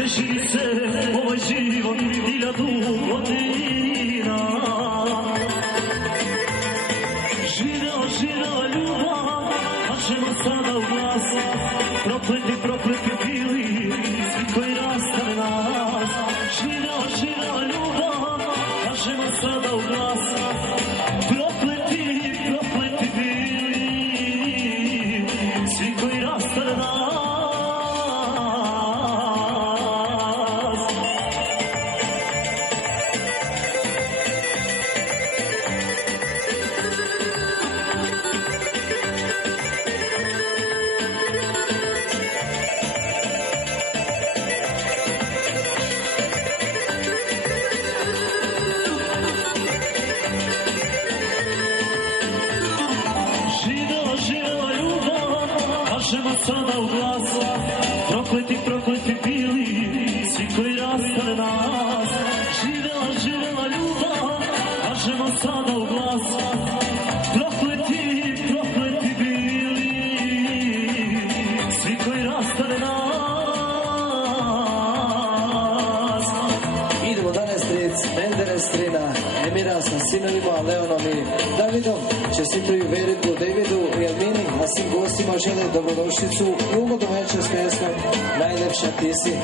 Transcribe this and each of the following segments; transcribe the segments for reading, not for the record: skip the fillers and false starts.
Beži se ovaj život 1000 godina. Živela, živela ljubav, kažemo sada u glas. Prokleti, prokleti bili svi koji rastane nas. Živela, živela ljubav, kažemo sada u glas. Prokleti, prokleti bili svi koji rastane nas. Kažemo sada u glas, prokleti, prokleti bili svi koji rastane nas. Živela, živela ljubav, kažemo sada u glas. Prokleti, prokleti bili svi koji rastane nas. Idemo danas stric Mendere Strina, Emira sa sinovima Leonom i Davidom. Čestitaju Veriku, Davidu i Elmini, a svim gostima žele dobrodošlicu i ugodnu večer s pesmom Najlepša ti si.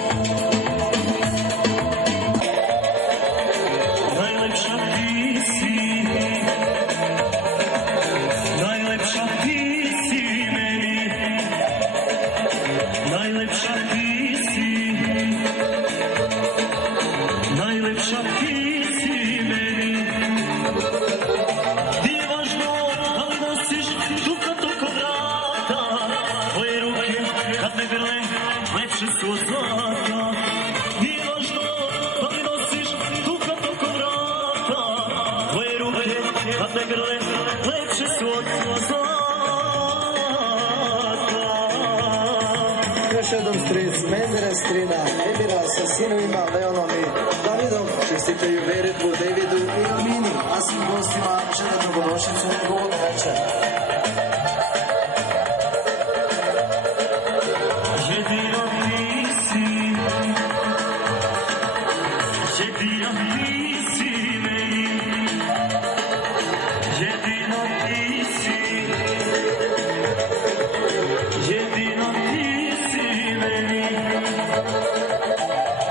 Najlepša ti si, najlepša ti si meni, najlepša ti si, najlepša ti si meni. Nije važno da li nosiš dukat oko vrata, tvoje ruke kad me grle lepše su od zlata. Nije važno da li nosiš dukat oko vrata, tvoje ruke kad me grle lepše su od zlata. Još jednom stric Mendere Strina, Emira sa sinovima Leonom i Davidom. Čestitaju Veriku, Davidu i Elmini, a svim gostima žele dobrodošlicu i ugodnu večer. Jedina ti si, jedina ti si meni, jedina ti si, jedina ti si meni.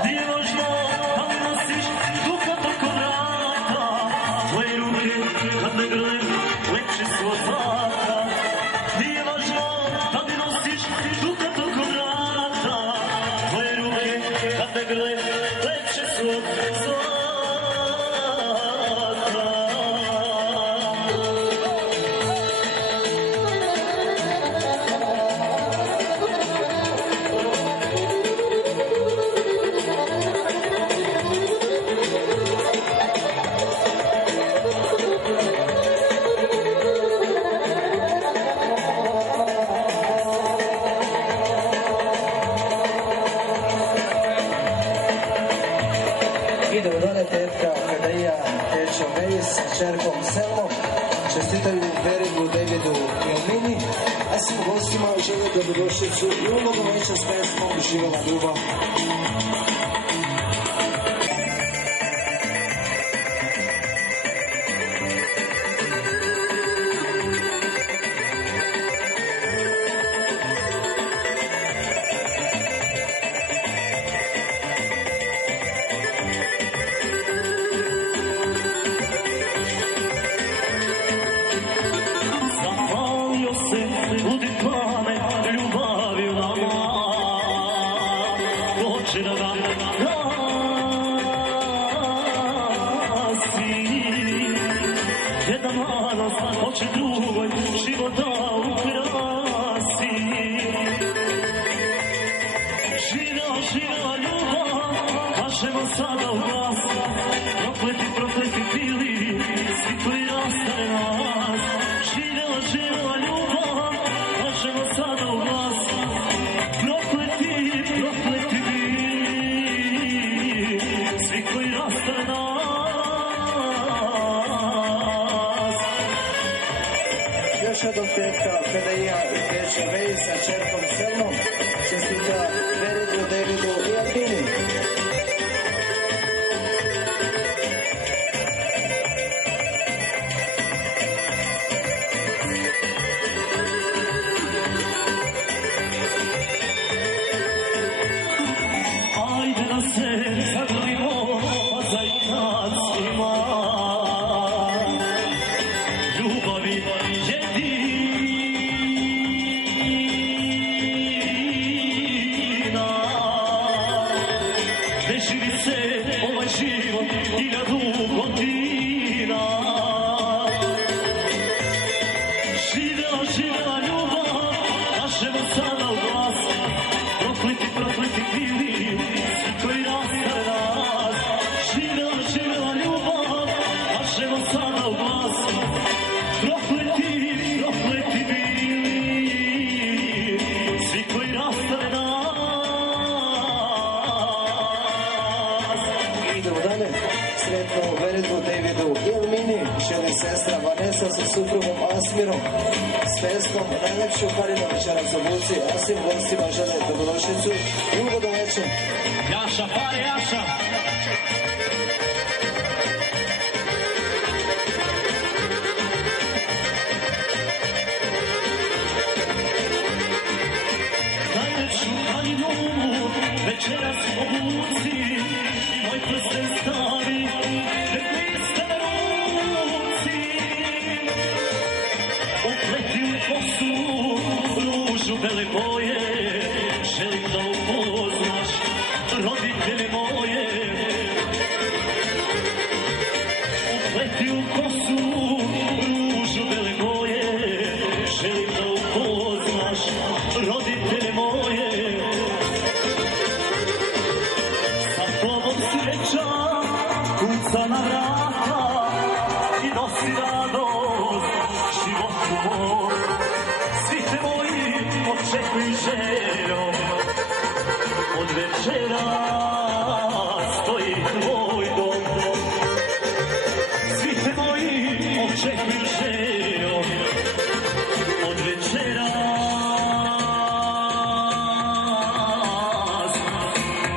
Nije važno da li nosiš dukat oko vrata, tvoje ruke kad me grle lepše su od zlata. Nije važno da li nosiš dukat oko vrata, tvoje ruke kad me grle lepše su od zlata. Idemo dalje, tetka Fedaija, tečo Vejs s čerkom Selmom. Čestitaju Veriku, Davidu i Elmini, a svim gostima žele dobrodošlicu i ugodnu večer s pesmom Živela ljubav. Zapalio se ludi plamen ljubavi u nama, doće da nam gasi. Jedna mladost hoće drugoj života ukrasi. Živela, živela ljubav, kažemo sada u glas. Prokleti, prokleti bili svi koji rastane nas. Živela, živela ljubav, kažemo sada u glas. Prokleti, prokleti bili svi koji rastane nas. Još jednom tetka Fedaija i tečo Vejs sa čerkom Selmom. Čestita Veriku, Davidu i Elmini. Asmirom, s pesmom najlepšu parinu večeras u Buci, a svim gostima žele dobrodošlicu i ugodno večer. Jaša, pare Jaša! Najlepšu parinu večeras u Buci, moj prsten stavi, nek liste na ruci. Upleti u kosu, ružu bele boje, želim da upoznaš roditelje moje. Upleti u kosu, ružu bele boje, želim da upoznaš roditelje moje. Sa tobom sreća kuca na vrata i nosi radost životu moj. Svi te moji očekuju željom, od večera stoji tvoj dom. Svi te moji očekuju željom, od večera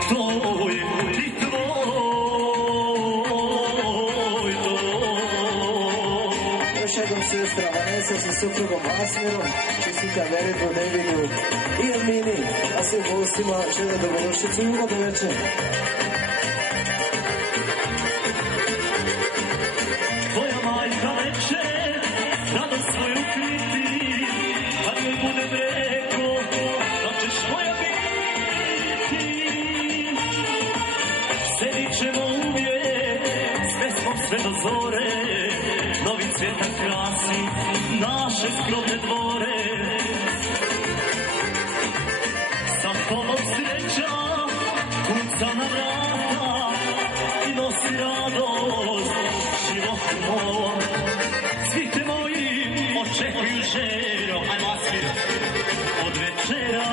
stoji i tvoj dom. Još jednom sestra Vanessa sa suprugom Asmirom, čestitam veritbu Davidu i Ermini, a svim gostima žele dobrodošlicu i ugodno večer. Tvoja majka reče, radost svoju kriti, kad joj budem rekao, da ćeš moja biti. Sedit ćemo uvijek, s pesmom sve do zore, novi cvjetak krasi naše skromne dvore. Sa tobom sreća kuca na vrata i nosi radost životu moj. Svi te moji očekuju željom, ajmo Asmir, od večera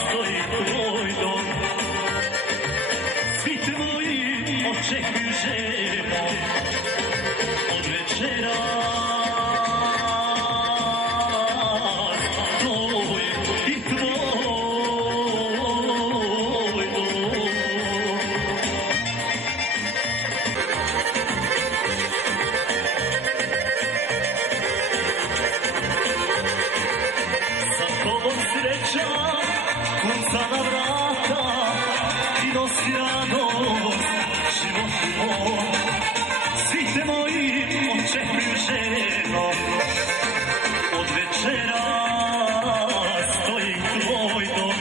stoji tvoj dom. Svi te moji očekuju željom, od večera stoji i tvoj dom. Sa tobom sreća kuca na vrata i nosi radost životu moj. Svi te moji očekuju željom, od večera stoji tvoj dom.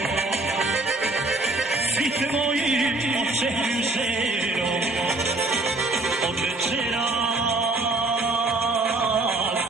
Svi te moji očekuju željom, od večera